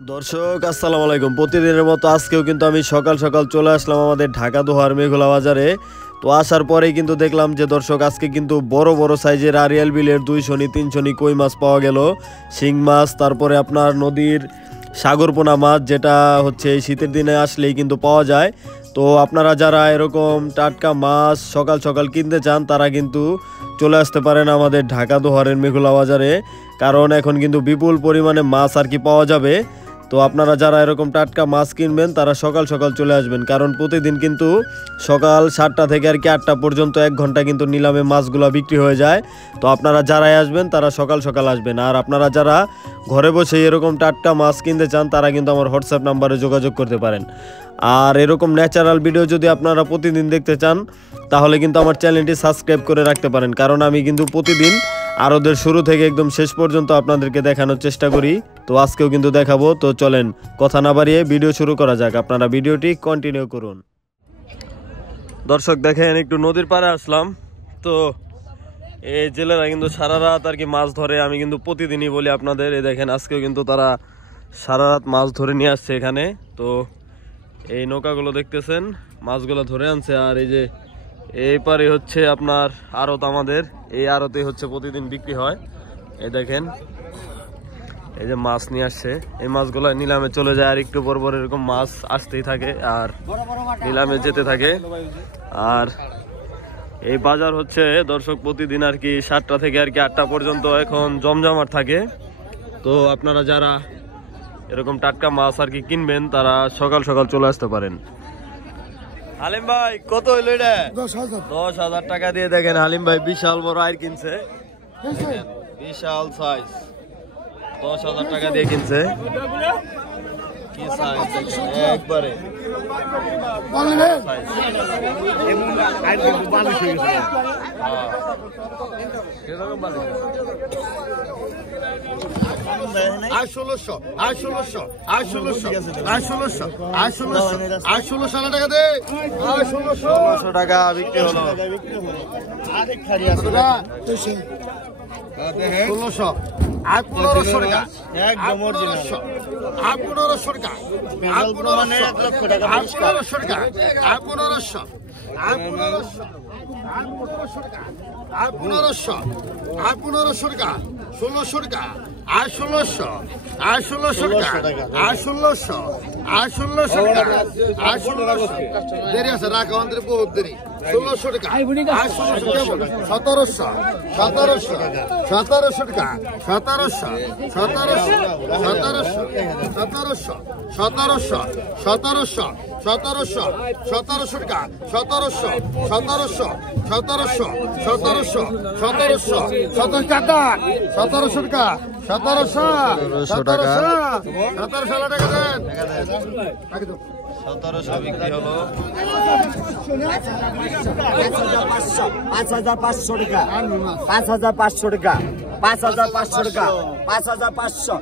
দর্শক আসসালামু আলাইকুম। প্রতিদিনের মতো আজকেও কিন্তু আমি সকাল সকাল চলে আসলাম আমাদের ঢাকা দোহার মেঘলা বাজারে। তো আসার পরেই কিন্তু দেখলাম যে দর্শক আজকে কিন্তু বড় বড় সাইজের আরিয়াল বিলের 200 300 কই মাছ পাওয়া গেল, শিং মাছ, তারপরে আপনার নদীর সাগরপোনা মাছ, যেটা হচ্ছে এই শীতের দিনে আসলেই কিন্তু পাওয়া যায়। তো আপনারা যারা এরকম টাটকা মাছ সকাল সকাল কিনতে চান তারা কিন্তু চলে আসতে পারেন আমাদের ঢাকা দোহারের মেঘলা বাজারে, কারণ এখন কিন্তু বিপুল পরিমাণে মাছ আর কি পাওয়া যাবে। তো আপনারা যারা এরকম টাটকা মাছ কিনবেন তারা সকাল সকাল চলে আসবেন, কারণ প্রতিদিন কিন্তু সকাল 7টা থেকে আর কি 8টা পর্যন্ত 1 ঘন্টা কিন্তু নিলামে মাছগুলো বিক্রি হয়ে যায়। তো আপনারা যারাই আসবেন তারা সকাল সকাল আসবেন। আর আপনারা যারা ঘরে বসে এরকম টাটকা মাছ কিনতে চান তারা কিন্তু আমার হোয়াটসঅ্যাপ নাম্বারে যোগাযোগ করতে পারেন। আর এরকম ন্যাচারাল ভিডিও যদি আপনারা প্রতিদিন দেখতে চান তাহলে কিন্তু আমার চ্যানেলটি সাবস্ক্রাইব করে রাখতে পারেন, কারণ আমি কিন্তু প্রতিদিন আরদের শুরু থেকে একদম শেষ পর্যন্ত আপনাদেরকে দেখানোর চেষ্টা করি। তো আজকেও কিন্তু দেখাবো। তো চলেন কথা না বাড়িয়ে ভিডিও শুরু করা যাক, আপনারা ভিডিওটি কন্টিনিউ করুন। দর্শক দেখেন একটু নদীর পাড়ে আসলাম। তো এই জেলেরা কিন্তু সারা রাত আর কি মাছ ধরে, আমি কিন্তু প্রতিদিনই বলি আপনাদের। এই দেখেন আজকেও কিন্তু তারা সারা রাত মাছ ধরে নিয়ে আসছে এখানে। তো এই নৌকাগুলো দেখতেছেন মাছগুলো ধরে আনছে, আর এই যে এই পারে হচ্ছে আপনার আড়ত, আমাদের এই আড়তে হচ্ছে প্রতিদিন বিক্রি হয়। এই দেখেন এই যে মাছ নিয়ে আসছে, এই মাছগুলো নিলামে চলে যায়, আর একটু পর পর এরকম মাছ আসতেই থাকে আর নিলামে যেতে থাকে। আর এই বাজার হচ্ছে দর্শক প্রতিদিন আর কি 7টা থেকে আর কি 8টা পর্যন্ত এখন জমজমাট থাকে। তো আপনারা যারা এরকম টাটকা মাছ আর কি কিনবেন তারা সকাল সকাল চলে আসতে পারেন। হালিম ভাই কত হইল এটা? 10,000 টাকা দিয়ে দেখেন হালিম ভাই বিশাল বড় আইর কিনছে, বিশাল সাইজ, 10,000 টাকা দিয়ে কিনছে। কি সাইজ একবারে টাকা বিক্রি হলো। 1600 আর 1500 টাকা একদম অরিজিনাল, আর 1500 টাকা, আর 1500 টাকা, আর 1500 টাকা, আর 1500, আর 1500, আর 1500 টাকা, আর 1500, আর 1500 টাকা, 1600 টাকা, আর 1600, আর 1600 টাকা, আর 1600, আর 1600 টাকা, আর 1600 দেরি আছে রাখা আমাদের বহুত দেরি। 1600 টাকা, আর 1600, 1700, 1700, 1700 টাকা, 1700, 1700, 1700, 1700, 1700, 1700, 1700, 1700 টাকা, 1700, 1700, 1700, 1700, 1700, 1700 টাকা, 1700 টাকা, 1700, 1700 টাকা দেন, 1700 বিক্রি হলো। 5,500 টাকা, 5,500 টাকা, 5,500 টাকা, 5,500, 5,500,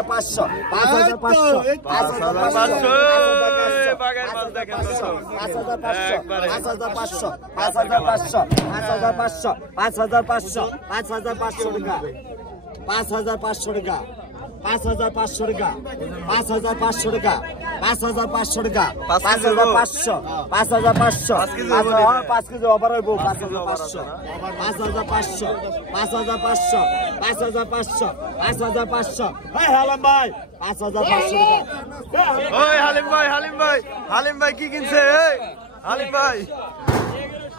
5,500, 5,500, 5,500 টাকা, 5,500 টাকা, 5,500 টাকা, 5,500 টাকা, 5,500, 5,500, 5 কেজি ওভার হইব, 5,500, 5,500, 5,500, 5,500, 5,500, এই হালিম ভাই 5,500 টাকা। ওই হালিম ভাই, হালিম ভাই, হালিম ভাই কি কিনছে? এই হালিম ভাই,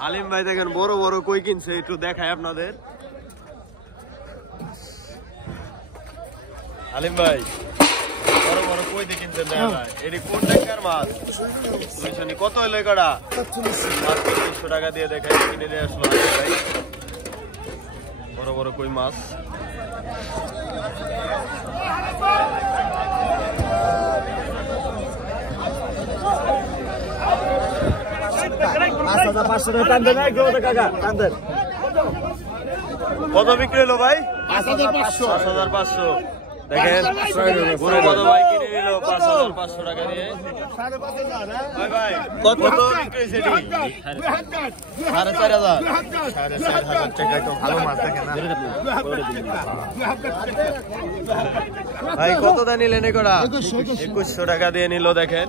হালিম ভাই দেখেন বড় বড় কই কিনছে, একটু দেখাই আপনাদের। হালিম ভাই বড় বড় কই দিয়ে কিনছেন? এটি কোন টাকার মাছ? 200 কত হইলো কটা? 4500 টাকা দিয়ে দেখাই কিনে নিয়ে আসলো হালিম ভাই বড় বড় কই মাছ। কত বিক্রি হলো ভাই? 5,500। দেখেন গরু কত ভাই কিনে নিল 5500 টাকা দিয়ে। ভাই ভাই কত বিক্রি হয়েছে এটি? 4500। 4500 টাকা তো ভালো মাছ দেখে না ভাই। কত দা নিলেন এগুলা? 2100 টাকা দিয়ে নিল। দেখেন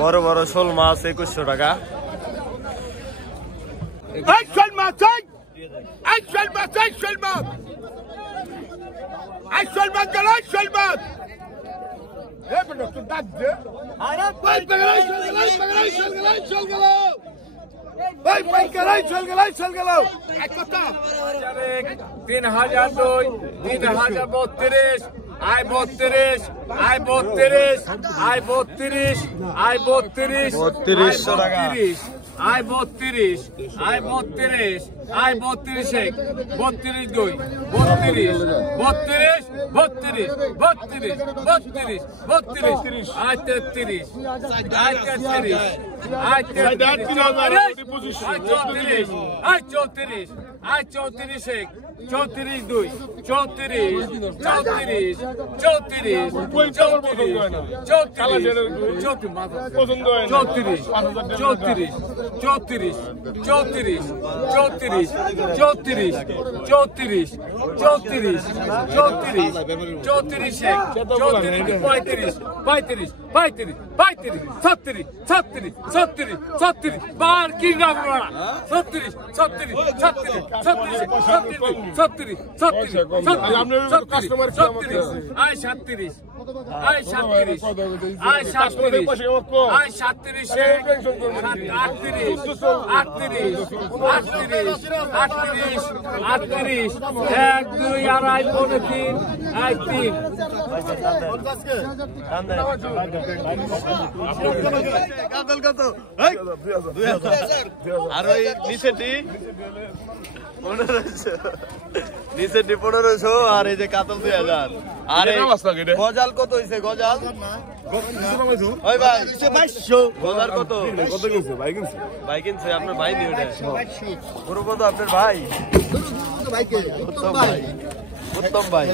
বড় বড় শোল মাছ 2100 টাকা। আয় 32, আয় 32, আয় 32, আয় 32, 3200 টাকা। আয় 32, আয় 32, আয় 32 এক 32 2 32 32 32 32 32 32 আয় 33 আয় 33 আয় 34 আয় 34 আয় 34 এক 34 2 34 34 34 আয় 37 আয় 37 আয় 37 38 1 2 আড়াই 3 আয় 3 কত? আর ওই নিচেটি 1500, নিচেটি 1500 আর এই যে কাতল 2000। আর গজাল কত হইছে? গজাল ওই ভাই 2200। গজাল কত? কত কিনছে? ভাই কিনছে আপনার ভাই নি ওটা গরু কত আপনার ভাই? উত্তম ভাই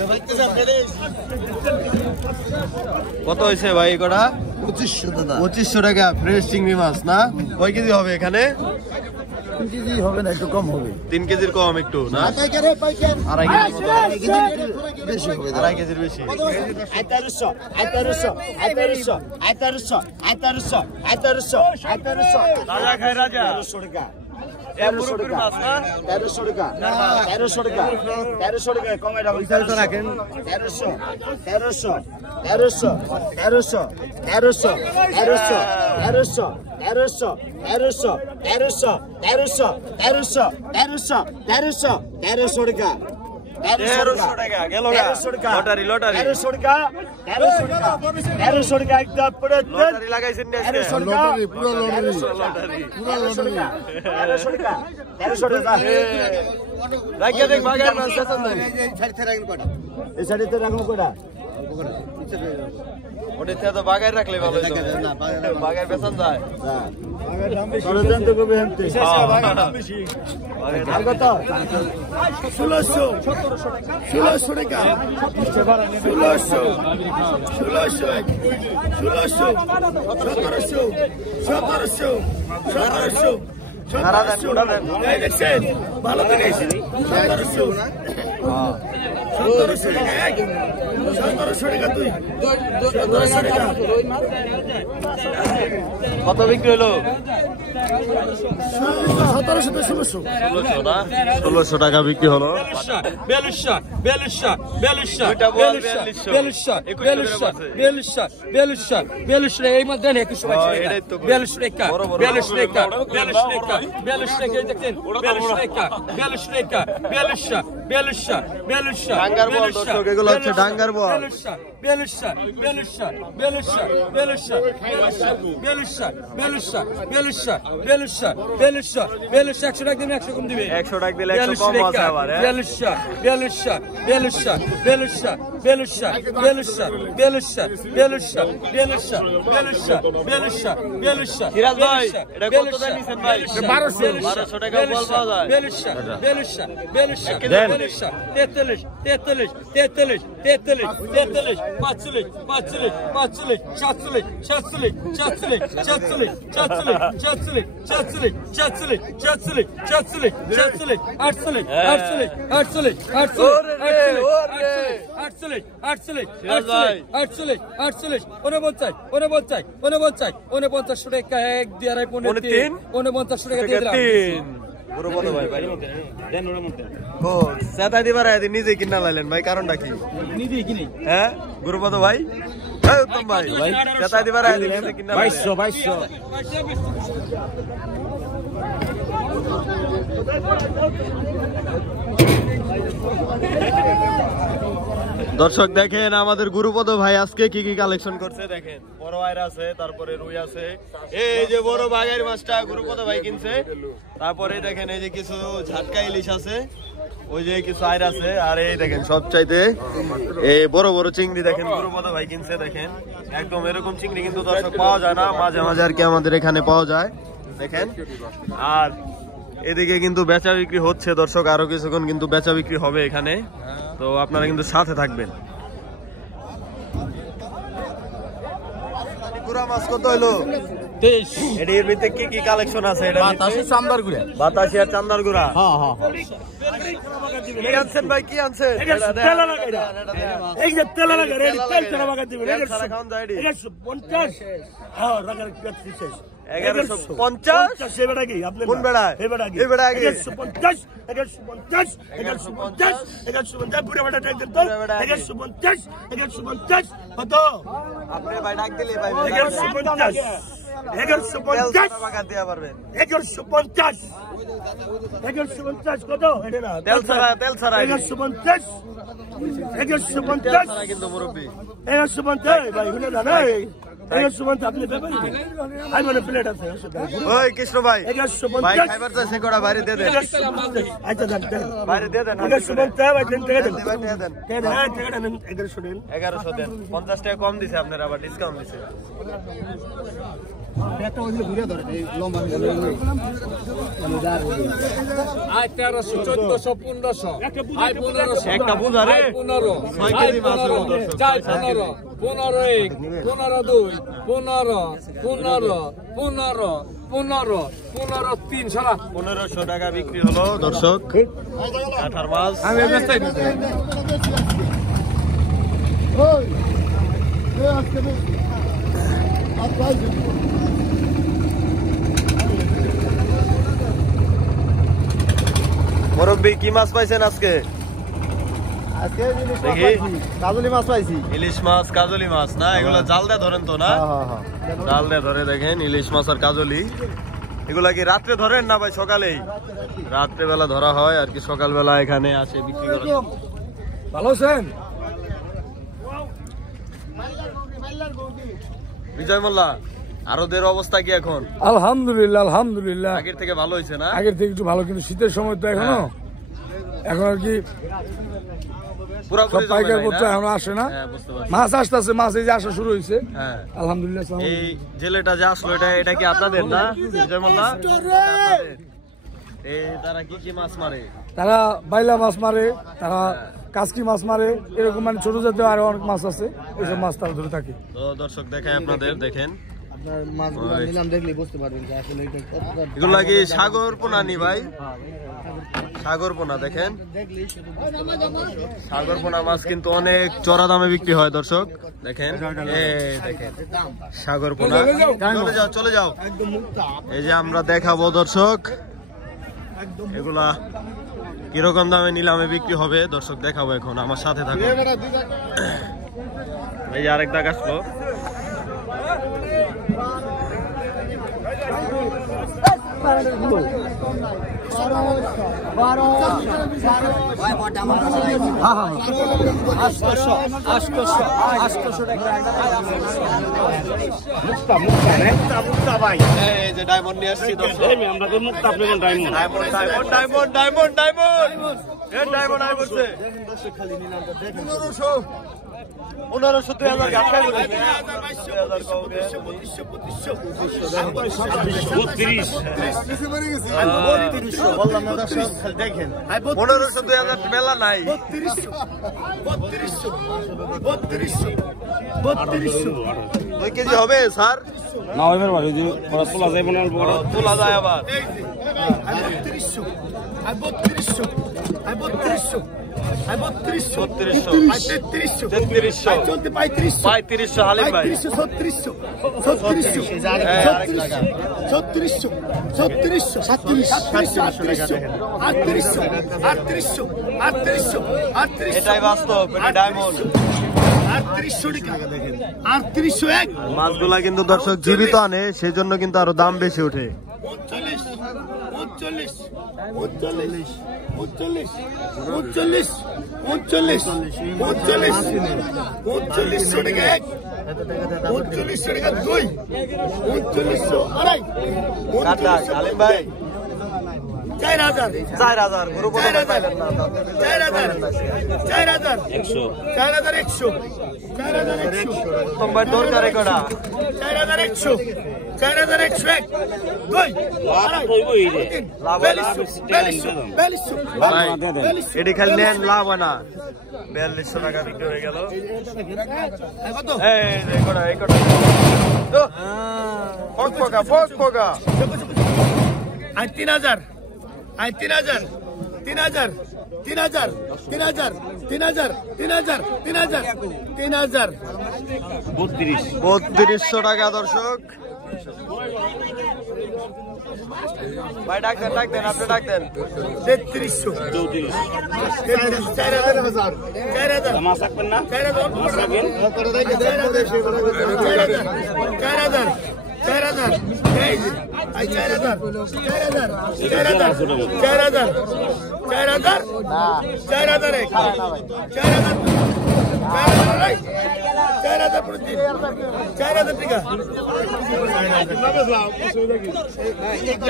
কত হয়েছে ভাই? কটা 2500 টাকা। ফ্রেশ চিংড়ি মাছ না? কয় কেজি হবে এখানে? 3 কেজি হবে না, একটু কম হবে। 3 কেজির কম একটু না? আড়াই কেজির বেশি। 1300 রাজা খায় রাজা। 1300 টাকা কমাই রাখেন। 1300 1300 1300 1300 1300 1300 1300 1300 1300 1300 1300 1300 1300 1300 টাকা। 1300 টাকা গেল গা। লটারি লটারি 1300 টাকা 1300 টাকা 1300 টাকা একটা পড়ে লটারি লাগাইছেন না আজকে? লটারি পুরো লটারি লটারি 1300 টাকা 1300 টাকা 1300 টাকা। রাখিয়া দেখ বাগার মাছ আছে না? এই সাইডে রাখবো কোটা? ওটাতে তো বাগার রাখলে ভালো হতো। বাগার বেচন যায়। সরজান তো কবে হতে আর কত? 1600 1600 টাকা 1600 1600 1700 1700 1700 নারা দেন কোটা দেন। এই দেখছেন ভালো তো গেছি 1700 হ্যাঁ 1700 টাকা 1700 টাকা তুই 1700 টাকা কত বিক্রি হলো? 1700 to 1600 না 1600 টাকা বিক্রি হলো। 42 42 42 দুইটা বল 4200 42 এই মধ্যে 21 টাকা 42 টাকা 42 টাকা 42 টাকা 42 টাকা দেখেন 42 টাকা 42 টাকা 42 42 ডাঙ্গার বল দর্শক, এগুলো হচ্ছে ডাঙ্গার বল। 100 টাকা দিবেন, 100 কম দিবে। 100 টাকা দিলে 100 কম আছে আবার। 42 বেলুশা বেলুশা বেলুশা বেলুশা বেলুশা বেলুশা বেলুশা বেলুশা সিরাজ ভাই এটা কত দাম নিছেন ভাই 1200 টাকা বল পাওয়া যায় বেলুশা বেলুশা বেলুশা বেলুশা 43 43 43 43 43 45 45 45 47 47 47 47 47 47 47 47 47 47 48 48 48 48 48 48 49 টাকা 1 2 আড়াই 3 49 টাকা দিয়ে দিলাম গুরুপদ ভাই ভাই ও সাদা দিবার আইদি নিজে কিনা লাইলেন ভাই কারণটা কি নিজে কিনে হ্যাঁ গুরুপদ ভাই এই উত্তম ভাই সাদা দিবার আইদি নিজে কিনা 2200 দর্শক দেখেন আমাদের গুরুপদ ভাই আজকে কি কি কালেকশন করছে দেখেন বড় আইর আছে তারপরে রুই আছে এই যে বড় বাগের মাছটা গুরুপদ ভাই কিনছে তারপরে দেখেন এই যে কিছু ঝাটকা ইলিশ আছে ওই যে কিছু আইর আছে আর এই দেখেন সবচাইতে এই বড় বড় চিংড়ি দেখেন গুরুপদ ভাই কিনছে দেখেন একদম এরকম চিংড়ি কিন্তু দর্শক পাওয়া যায় না মাঝে মাঝে আর কি আমাদের এখানে পাওয়া যায় দেখেন আর এদিকে কিন্তু বেচা বিক্রি হচ্ছে দর্শক আরো কিছুক্ষণ কিন্তু বেচা বিক্রি হবে এখানে তো আপনারা কিন্তু সাথে থাকবেন গুড়া মাছ কত হলো 23 এর ভিতরে কি কি কালেকশন আছে এটা বাতাসি চান্দার গুড়া বাতাসি আর চান্দার গুড়া হ্যাঁ হ্যাঁ কি আনছেন ভাই কি আনছেন তেল লাগা এই যে তেল লাগা রেডি তেল লাগা দিবেন এটা খাওন যায় এডি 150 হ্যাঁ লাগা 35 1150 সে বেটা কি আপনি কোন বেটা এই বেটা কি এই বেটা কি 150 150 150 150 পুরো বেটা টাইপ দেন 150 150 কত আপনি ভাই ডাক দিলে ভাই 150 150 টাকা দেয়া পারবেন 150 150 কত এটা না তেল ছাড়া 150 150 ছাড়া কিন্তু মুরব্বি 150 ভাই শুনে না কৃষ্ণ ভাই খাইবার চাইছে কড়া বাইরে দিয়ে দেন বাইরে দিয়ে দেন 1100 দেন 50 টাকা কম দিছে আপনার আবার ডিসকাউন্ট দিছে একটা বুঝা রে 15 কেজি মাছ 15 1 15 2 15 15 15 15 15 3 সারা 1500 টাকা বিক্রি হলো দর্শক কাঁঠার মাছ মুরব্বি কি মাছ পাইছেন আজকে কাজলি মাছ পাইছি ইলিশ মাছ কাজলি মাছ না এগুলো জাল দিয়ে ধরেন তো না জাল দিয়ে ধরে দেখেন ইলিশ মাছ আর কাজলি এগুলা কি রাত্রে ধরেন না ভাই সকালেই রাত্রে বেলা ধরা হয় আর কি সকালবেলা এখানে আসে বিক্রি করে ভালো আছেন বিজয় মোল্লা আরদের অবস্থা কি এখন আলহামদুলিল্লাহ আলহামদুলিল্লাহ আগের থেকে ভালো হয়েছে না আগের থেকে একটু ভালো কিন্তু শীতের সময় তো এখনো এখন আর কি পাইকার পড়তে এখন আসে না মাছ আসতেছে মাছ এই যে আসা শুরু হয়েছে আলহামদুলিল্লাহ এই জেলেটা যে আসলো এটা কি আপনাদের না বিজয় মোল্লা তারা কি কি মাছ মারে তারা বাইলা মাছ মারে তারা কাসকি মাছ মারে এরকম মানে ছোট জাতীয় আরো অনেক মাছ আছে এইসব মাছ তারা ধরে থাকে তো দর্শক দেখায় আপনাদের দেখেন এগুলো কি সাগর পোনানি ভাই সাগর পোনা দেখেন সাগর পোনা মাছ কিন্তু অনেক চড়া দামে বিক্রি হয় দর্শক দেখেন দেখেন সাগর পোনা চলে যাও এই যে আমরা দেখাবো দর্শক এগুলা কিরকম দামে নিলামে বিক্রি হবে দর্শক দেখাবো এখন আমার সাথে থাকো এই যে আরেক দাগ আসলো ডায়মন্ড নিয়ে আসছি আমরা তো মুক্ত আপনি ডায়মন্ড ডায়মন্ড ডায়মন্ড ডায়মন্ড 1500 2000 গাছ খাই বলে বললাম না দর্শক খালি দেখেন 1500 2000 মেলা নাই 2 কেজি হবে স্যার না ওইবার ভালো যে ওরা তোলা যায় মনে তোলা যায় আবার 3500 হালিম ভাই 3800 এটাই বাস্তব এটা ডায়মন্ড 3801 মাছগুলা কিন্তু দর্শক জীবিত আনে সেজন্য কিন্তু আরো দাম বেশি ওঠে 4000 গরু পাইলেন না 4100 তোমার দরকার কটা 4101 এটি খালি নেন লাভ হয় না 4200 টাকা বিক্রি হয়ে গেল আর 3000 3200 টাকা দর্শক ভাই ডাকতেন আপনি ডাকতেন 3300 মাছ রাখবেন না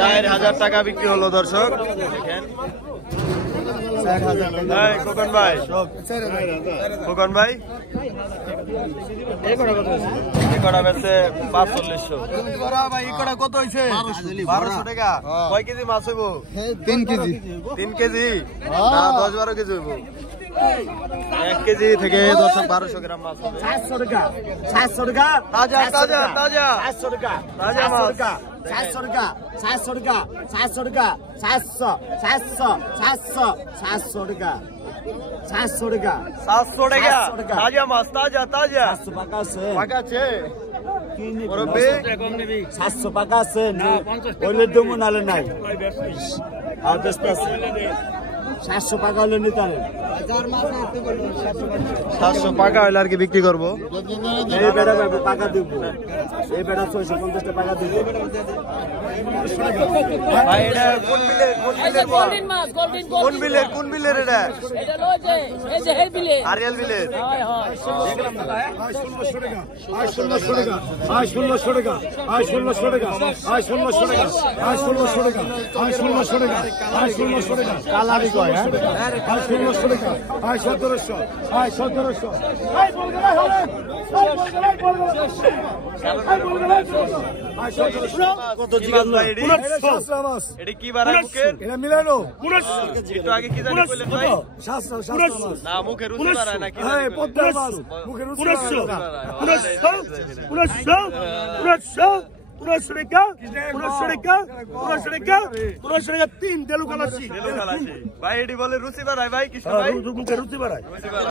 4000 টাকা বিক্রি হলো দর্শক দেখেন খোকন ভাই কটা বেচে 4500 কত হয়েছে 1200 টাকা কয় কেজি মাছ হইব 3 কেজি না 10-12 কেজি হইব 1 কেজি থেকে 1200 গ্রাম মাছ হবে 700 টাকা তাজা তাজা তাজা 700 টাকা তাজা মাছ 700 টাকা 700 টাকা 700 টাকা 700 টাকা 700 টাকা তাজা মাছ তাজা তাজা 700 টাকা আছে টাকা আছে মুরব্বি 700 টাকা আছে ওইলে দমু নালে নাই আর বেস্ট আছে 700 টাকা হলে নিতে হবে 700 টাকা হলে আর কি বিক্রি করবো এই বেড়া টাকা দিব এই বেড়া 650 টাকা দিব ভাই এটা কোন বিলের কোন বিলের এটা আরিয়াল বিলের 1600 টাকা কালারি কয় 1600 টাকা 1700 1700 কত জিগান ভাই এডি কি বাড়ায় মুখের এটা মিলানো একটু আগে কি জানি বললেন ভাই না মুখের রুচি বাড়ায় না কি জানি পদ্মার মাছ মুখের রুচি 3 তেলু খালাসি ভাই এডি বলে রুচি বাড়ায় ভাই কৃষ্ণ ভাই মুখের রুচি বাড়ায়